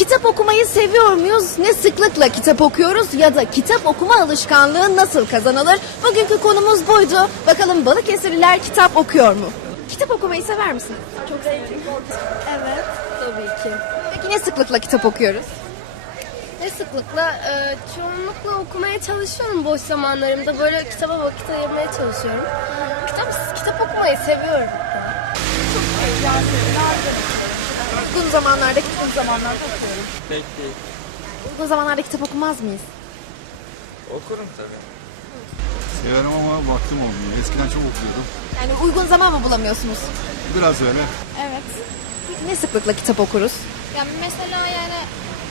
Kitap okumayı seviyor muyuz? Ne sıklıkla kitap okuyoruz ya da kitap okuma alışkanlığı nasıl kazanılır? Bugünkü konumuz buydu. Bakalım Balıkesirliler kitap okuyor mu? Kitap okumayı sever misiniz? Çok seviyorum. Evet. Tabii ki. Peki ne sıklıkla kitap okuyoruz? Ne sıklıkla? e, çoğunlukla okumaya çalışıyorum boş zamanlarımda. Böyle kitaba vakit ayırmaya çalışıyorum. Kitap, kitap okumayı seviyorum. Uygun zamanlarda kitap zamanlarda okuyorum. Pek değil. Uygun zamanlarda kitap okumaz mıyız? Okurum tabii. Severim ama vaktim olmuyor. Eskiden çok okuyordum. Yani uygun zaman mı bulamıyorsunuz? Biraz öyle. Evet. Peki ne sıklıkla kitap okuruz? Yani mesela yani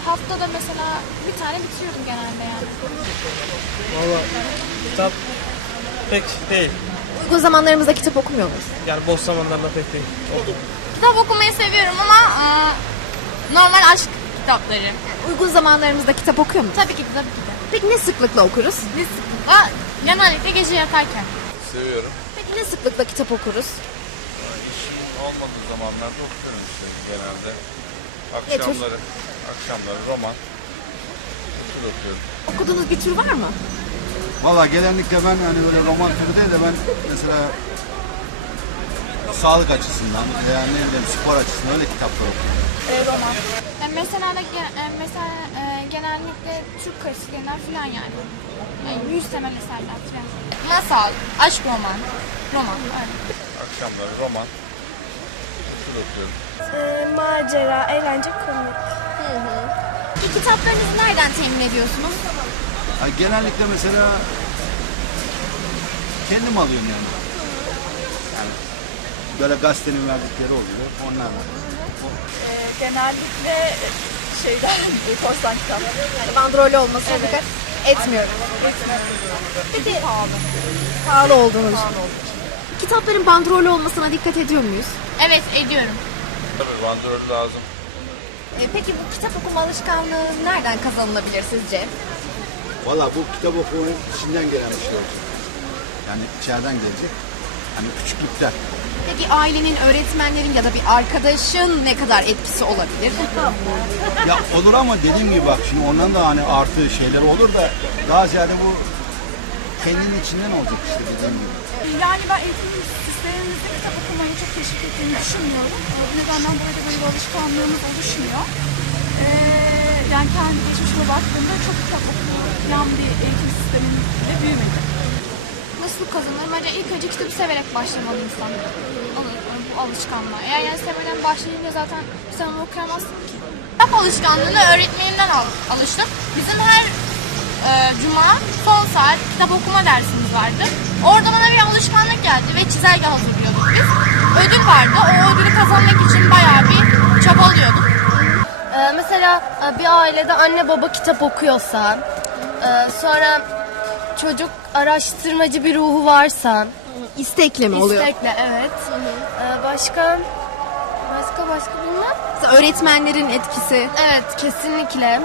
haftada mesela bir tane bitiriyorum genelde yani. Valla kitap pek değil. Uygun zamanlarımızda kitap okumuyor muyuz? Yani boş zamanlarında pek değil. Kitap okumayı seviyorum ama ıı, normal aşk kitapları. Uygun zamanlarımızda kitap okuyor muyuz? Tabii ki de tabii ki de. Peki ne sıklıkla okuruz? Ne sıklıkla? Genellikle gece yatarken. Seviyorum. Peki ne sıklıkla kitap okuruz? İşim olmadığı zamanlarda okuyorum işte genelde. Akşamları, akşamları roman. Tür okuyorum. Okuduğunuz bir tür var mı? Valla genellikle ben hani böyle roman türü değil de ben mesela sağlık açısından veya ne bileyim spor açısından öyle kitaplar okuyorum. Yani mesela da e, mesela e, genellikle Türk klasikleri falan yani. yani yüz temel eserler falan. Masal, aşk roman, roman öyle. Akşamları roman. Tür okuyorum. macera, eğlence, komik. Peki kitaplarınızı nereden temin ediyorsunuz? Yani genellikle mesela kendim alıyorum. Yani böyle gazetenin verdikleri oluyor. Onlar var. genellikle şeyden korsan kitap. Yani bandrollü olmasına dikkat etmiyorum. Peki pahalı. Pahalı olduğunu düşünüyorum. Kitapların bandrollü olmasına dikkat ediyor muyuz? Evet ediyorum. Tabii bandrol lazım. E, Peki bu kitap okuma alışkanlığı nereden kazanılabilir sizce? Valla bu kitap okumanın içinden gelen bir şey olacak. Yani içeriden gelecek. Hani küçüklükten. Peki ailenin, öğretmenlerin ya da bir arkadaşın ne kadar etkisi olabilir? Ya olur ama dediğim gibi bak şimdi ondan da hani artı şeyler olur da daha ziyade bu kendinin içinden olacak işte dediğim gibi. Yani ben eğitim sistemimizde kitap okumayı çok teşvik ettiğini düşünmüyorum. Bu nedenden dolayı böyle bir alışkanlığımız oluşmuyor. Ee, yani kendi geçmişime baktığımda çok kitap okuyan bir eğitim sisteminde büyümedim. Nasıl kazanılır? Bence ilk önce kitabı severek başlamalı insan. Al- Bu alışkanlığa. Eğer yani sevmeden başlayınca zaten sen onu okuyamazsın ki. Kitap alışkanlığını öğretmenimden al, alıştım. Bizim her e, cuma son saat kitap okuma dersimiz vardı. Orada bana bir alışkanlık geldi ve çizelge hazırlıyorduk biz. Ödül vardı. O ödülü kazanmak için bayağı bir çabalıyorduk. Ee, mesela e, bir ailede anne baba kitap okuyorsa, e, sonra çocuk araştırmacı bir ruhu varsa, İstekli mi oluyor? istekle evet. Ee, başka, başka başka. Mesela öğretmenlerin etkisi. Evet kesinlikle.